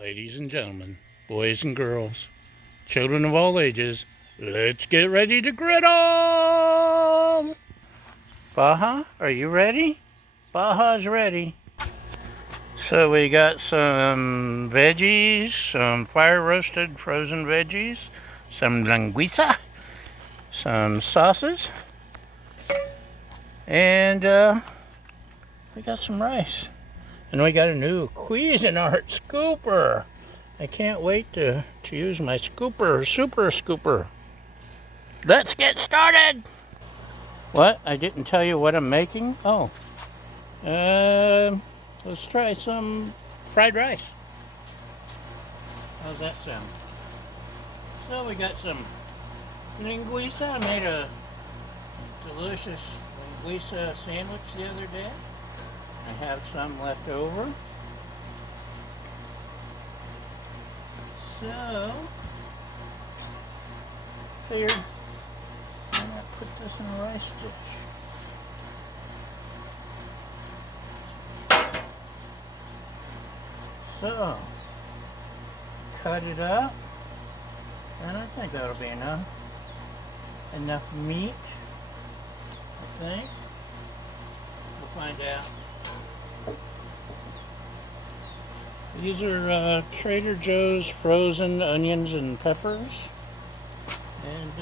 Ladies and gentlemen, boys and girls, children of all ages, let's get ready to griddle! Baja, are you ready? Baja's ready. So we got some veggies, some fire roasted frozen veggies, some linguica, some sauces, and we got some rice. And we got a new Cuisinart scooper. I can't wait to use my super scooper. Let's get started! What? I didn't tell you what I'm making? Oh. Let's try some fried rice. How's that sound? So we got some linguica. I made a delicious linguica sandwich the other day. I have some left over. So, figured why not put this in a rice dish. So, cut it up, and I think that'll be enough. Enough meat, I think. We'll find out. These are Trader Joe's frozen onions and peppers, and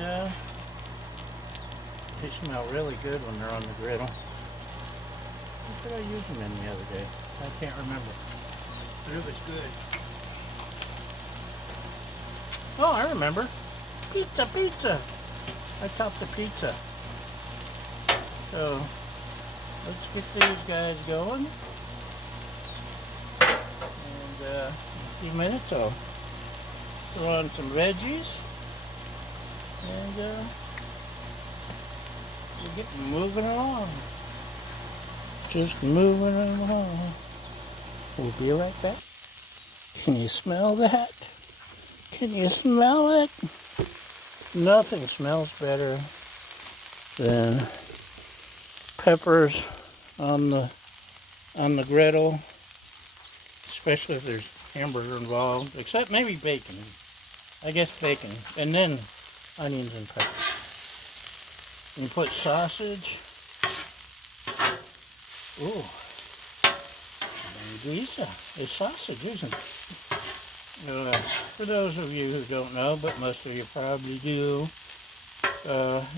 they smell really good when they're on the griddle. What did I use them in the other day? I can't remember, but it was good. Oh, I remember. Pizza! I topped the pizza. So, let's get these guys going. In a few minutes I'll throw on some veggies and we'll get moving along. Just moving along. We'll be right back. Can you smell that? Can you smell it? Nothing smells better than peppers on the griddle. Especially if there's hamburger involved, except maybe bacon. I guess bacon, and then onions and peppers. And you put sausage. Ooh, linguica is sausage, isn't it? For those of you who don't know, but most of you probably do,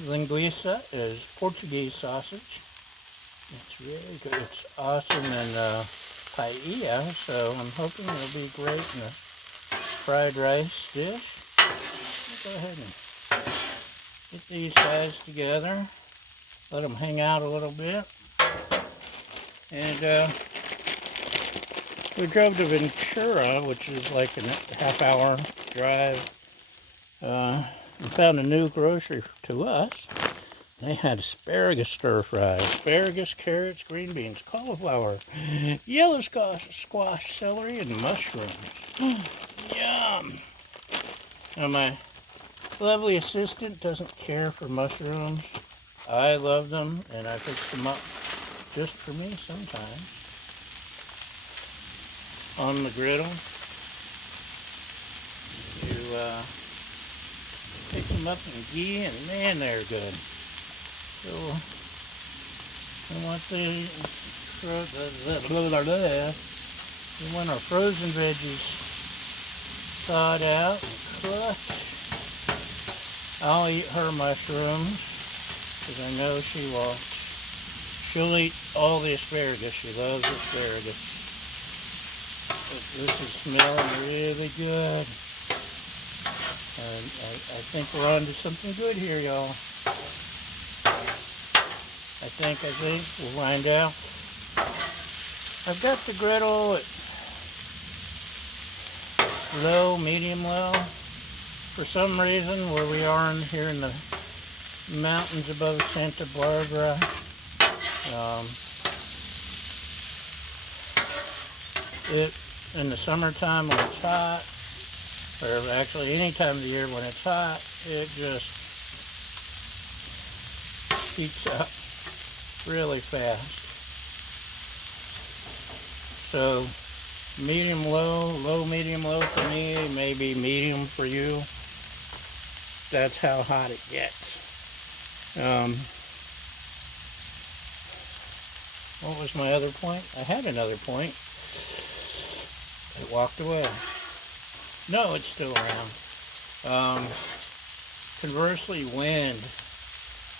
linguica is Portuguese sausage. It's really good. It's awesome in paella, so I'm hoping it'll be great in a fried rice dish. Let's go ahead and get these guys together, let them hang out a little bit. And we drove to Ventura, which is like a half-hour drive, and found a new grocery to us. They had asparagus stir-fry, asparagus, carrots, green beans, cauliflower, yellow squash, celery, and mushrooms. Yum! Now my lovely assistant doesn't care for mushrooms. I love them, and I fix them up just for me sometimes. On the griddle, you pick them up in ghee, and man, they're good. So, we want we want our frozen veggies thawed out and crushed. I'll eat her mushrooms, because I know she'll eat all the asparagus. She loves asparagus. But this is smelling really good. And I think we're on to something good here, y'all. I think we'll find out. I've got the griddle at low, medium low. For some reason, where we are here in the mountains above Santa Barbara, in the summertime when it's hot, or actually any time of the year when it's hot, it just heats up really fast. So medium low, low medium low for me, maybe medium for you. That's how hot it gets. What was my other point? I had another point. It walked away. No, it's still around. Conversely, wind.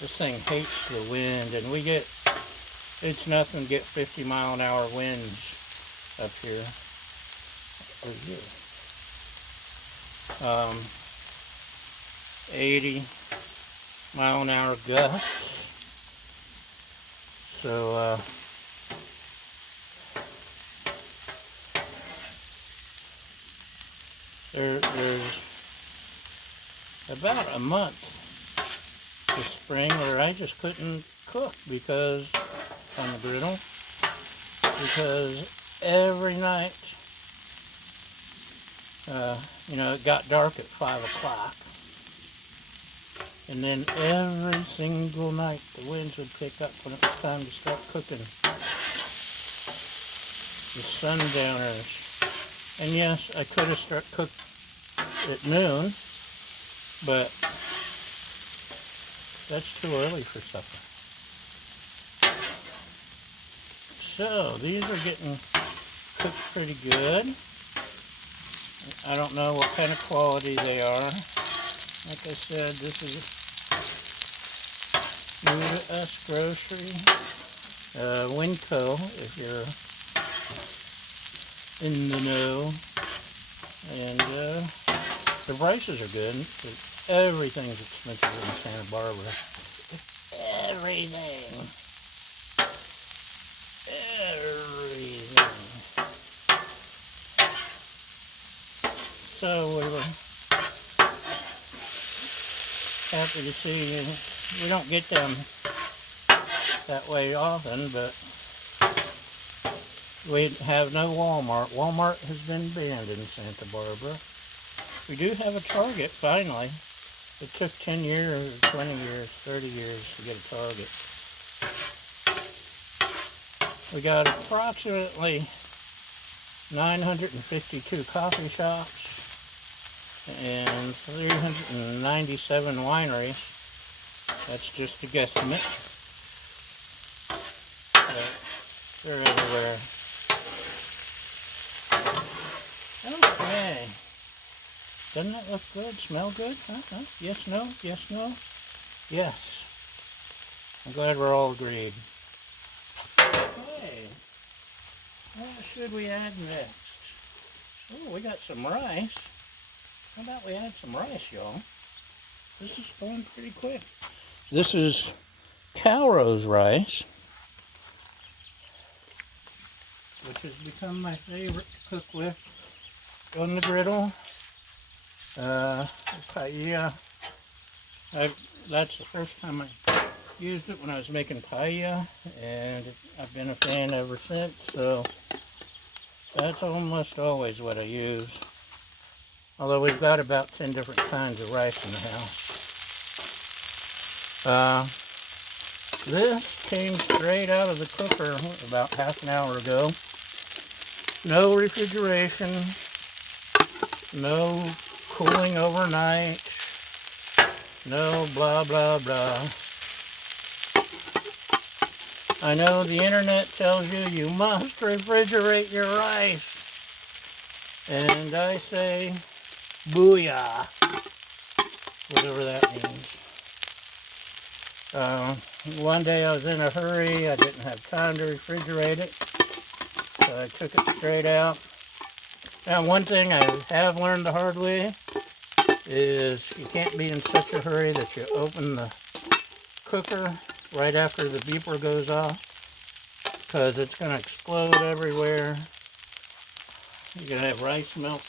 This thing hates the wind, and we get, it's nothing to get 50-mile-an-hour winds up here. Or here. 80-mile-an-hour gusts. So, there's about a month this spring where I just couldn't cook because on the griddle, because every night, it got dark at 5 o'clock, and then every single night the winds would pick up when it was time to start cooking. The sundowners. And yes, I could have cooked at noon, but that's too early for supper. So these are getting cooked pretty good. I don't know what kind of quality they are. Like I said, this is new to us grocery. Winco, if you're in the know. And the prices are good. Everything's expensive in Santa Barbara. Everything. So we were happy to see you. We don't get them that way often, but we have no Walmart. Walmart has been banned in Santa Barbara. We do have a Target, finally. It took 10 years, 20 years, 30 years to get a Target. We got approximately 952 coffee shops and 397 wineries. That's just a guesstimate. But they're everywhere. Okay. Doesn't that look good? Smell good? Huh? Yes, no? Yes, no? Yes. I'm glad we're all agreed. Okay. What should we add next? Oh, we got some rice. How about we add some rice, y'all? This is going pretty quick. This is Calrose rice, which has become my favorite to cook with on the griddle. Paella. That's the first time I used it, when I was making paella, and I've been a fan ever since, so that's almost always what I use. Although we've got about 10 different kinds of rice in the house. This came straight out of the cooker about half an hour ago. No refrigeration, no cooling overnight, no blah blah blah. I know the internet tells you you must refrigerate your rice, and I say booyah, whatever that means. One day I was in a hurry, I didn't have time to refrigerate it, so I took it straight out. Now, one thing I have learned the hard way is you can't be in such a hurry that you open the cooker right after the beeper goes off, because it's going to explode everywhere. You're going to have rice melt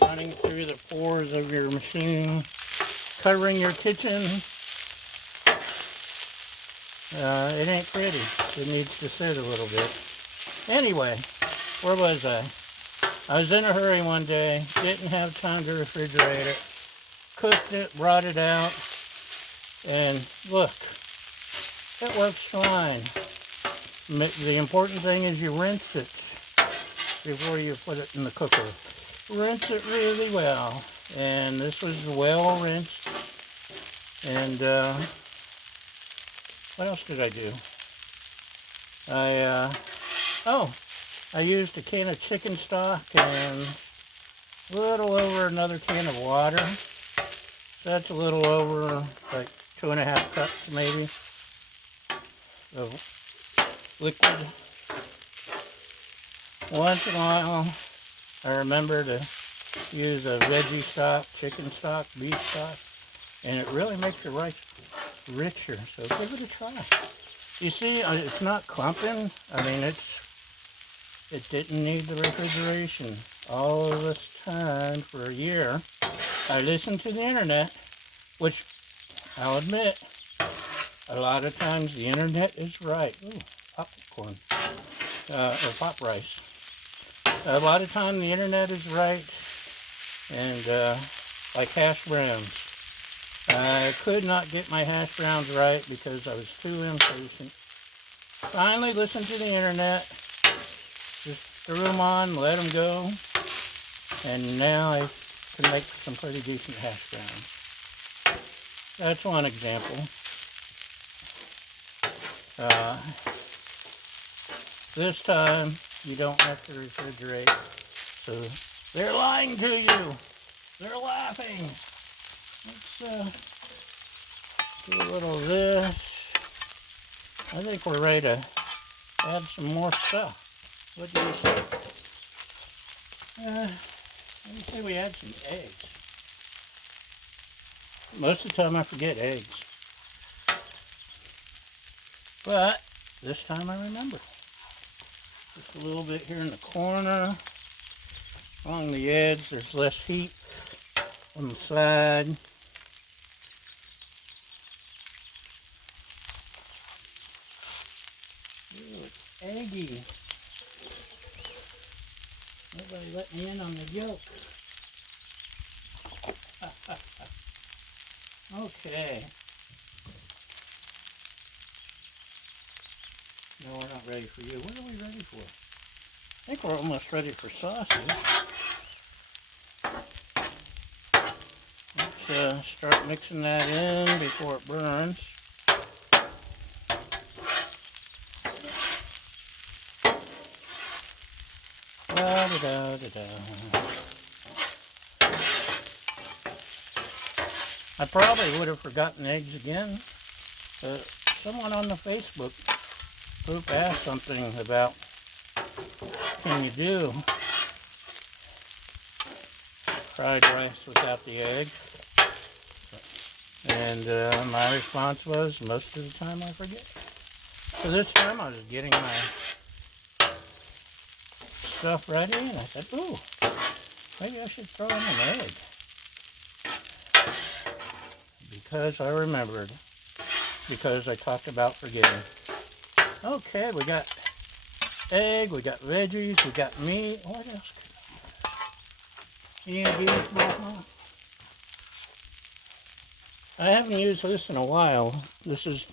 running through the pores of your machine, covering your kitchen. It ain't pretty. It needs to sit a little bit. Anyway, where was I? I was in a hurry one day, didn't have time to refrigerate it, cooked it, brought it out, and look, it works fine. The important thing is you rinse it. before you put it in the cooker. Rinse it really well. And this was well rinsed. And what else did I do? I used a can of chicken stock and a little over another can of water. So that's a little over like 2.5 cups maybe of liquid. Once in a while, I remember to use a veggie stock, chicken stock, beef stock, and it really makes your rice richer. So give it a try. You see, it's not clumping. I mean, it didn't need the refrigeration. All of this time for a year, I listened to the internet, which I'll admit, a lot of times the internet is right. Ooh, popcorn, or pop rice. A lot of times the internet is right, and like hash browns. I could not get my hash browns right because I was too impatient. Finally listened to the internet, just threw them on, let them go, and now I can make some pretty decent hash browns. That's one example. This time you don't have to refrigerate, so they're lying to you. They're laughing. Let's do a little of this. I think we're ready to add some more stuff. What do you say? Let me say we add some eggs. Most of the time I forget eggs. But this time I remember. Just a little bit here in the corner. Along the edge there's less heat on the side. Ooh, it's eggy. Nobody let me in on the joke. Okay. No, we're not ready for you. What are we ready for? I think we're almost ready for sausage. Let's start mixing that in before it burns. I probably would have forgotten eggs again, but someone on the Facebook group asked something about, can you do fried rice without the egg? And my response was, most of the time I forget. So this time I was getting my stuff ready, and I said, ooh, maybe I should throw in an egg. Because I remembered. Because I talked about forgetting. Okay, we got egg, we got veggies, we got meat. What else? Any ideas, Mama? I haven't used this in a while. This is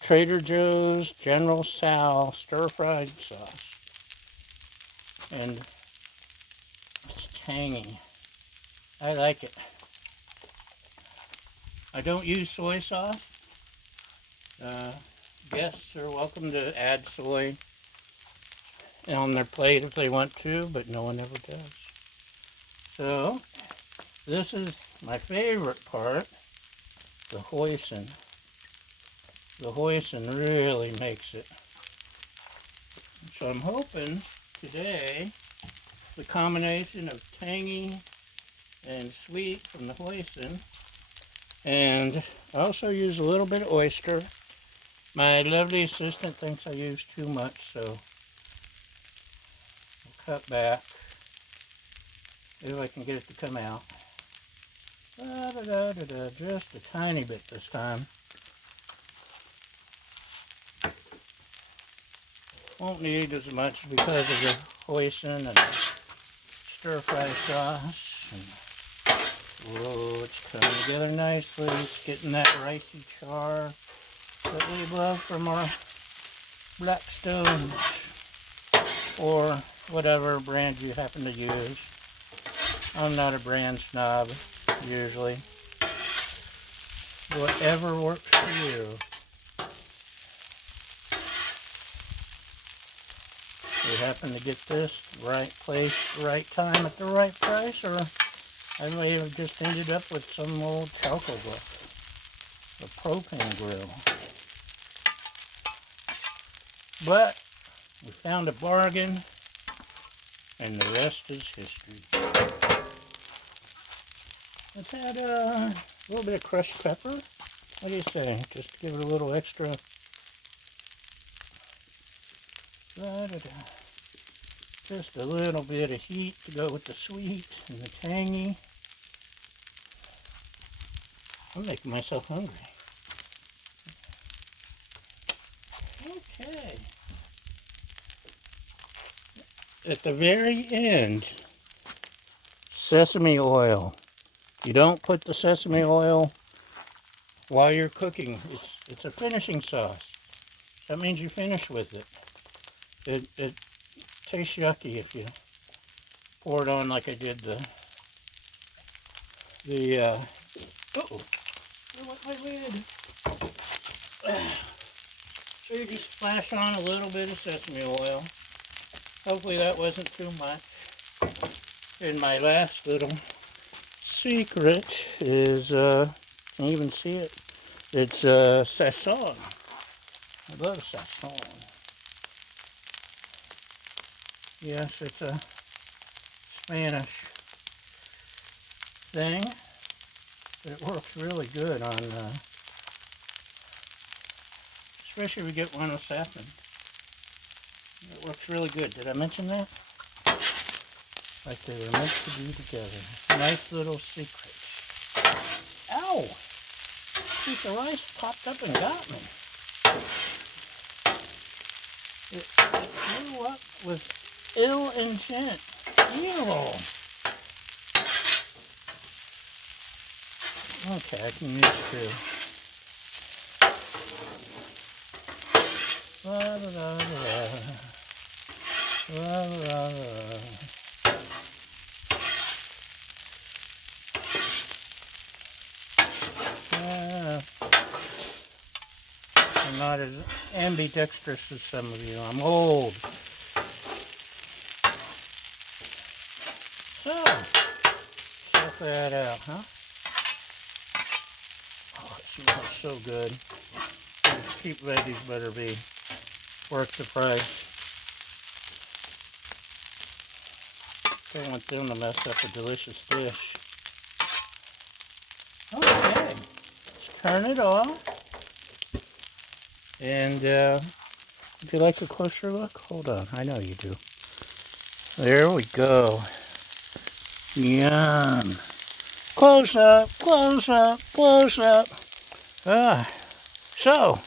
Trader Joe's General Tso stir-fried sauce. And it's tangy. I like it. I don't use soy sauce. Guests are welcome to add soy on their plate if they want to, but no one ever does. So, this is my favorite part, the hoisin. The hoisin really makes it. So I'm hoping today the combination of tangy and sweet from the hoisin, and I also use a little bit of oyster. My lovely assistant thinks I use too much, so I'll cut back. See if I can get it to come out. Just a tiny bit this time. Won't need as much because of the hoisin and stir-fry sauce. And, whoa, it's coming together nicely. It's getting that ricey char that we love from our Blackstone or whatever brand you happen to use. I'm not a brand snob, usually. Whatever works for you. We happen to get this right place, right time, at the right price, or I may have just ended up with some old charcoal grill, a propane grill. But we found a bargain, and the rest is history. Let's add a little bit of crushed pepper. What do you say? Just give it a little extra. Just a little bit of heat to go with the sweet and the tangy. I'm making myself hungry. Okay. At the very end, sesame oil. You don't put the sesame oil while you're cooking. It's a finishing sauce. That means you finish with it. It tastes yucky if you pour it on like I did uh-oh, I wet my lid. So you just splash on a little bit of sesame oil. Hopefully that wasn't too much. And my last little secret is, you can even see it, it's sazon. I love sazon. Yes, it's a Spanish thing. It works really good on, especially if we get one with saffron. It works really good. Did I mention that? Like they were meant to be together. Nice little secret. Ow! Piece of rice popped up and got me. It blew up with ill intent. Evil. Okay, I can use two. La la la la. La la la. I'm not as ambidextrous as some of you. I'm old. So, check that out, huh? Oh, it smells so good. These cheap veggies better be worth the price. Don't want them to mess up a delicious dish. Okay, let's turn it off. And would you like a closer look? Hold on, I know you do. There we go. Yum. Close up, close up, close up. So,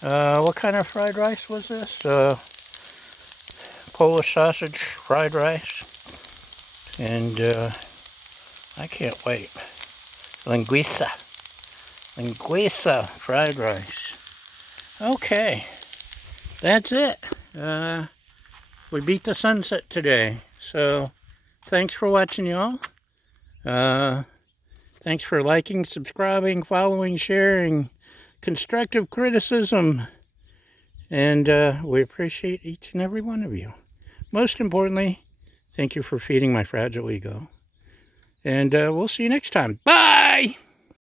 what kind of fried rice was this? Polish sausage fried rice. And I can't wait. Linguica. Linguica fried rice. Okay, that's it. We beat the sunset today. So, thanks for watching, y'all. Thanks for liking, subscribing, following, sharing, constructive criticism. And we appreciate each and every one of you. Most importantly, thank you for feeding my fragile ego. And we'll see you next time. Bye!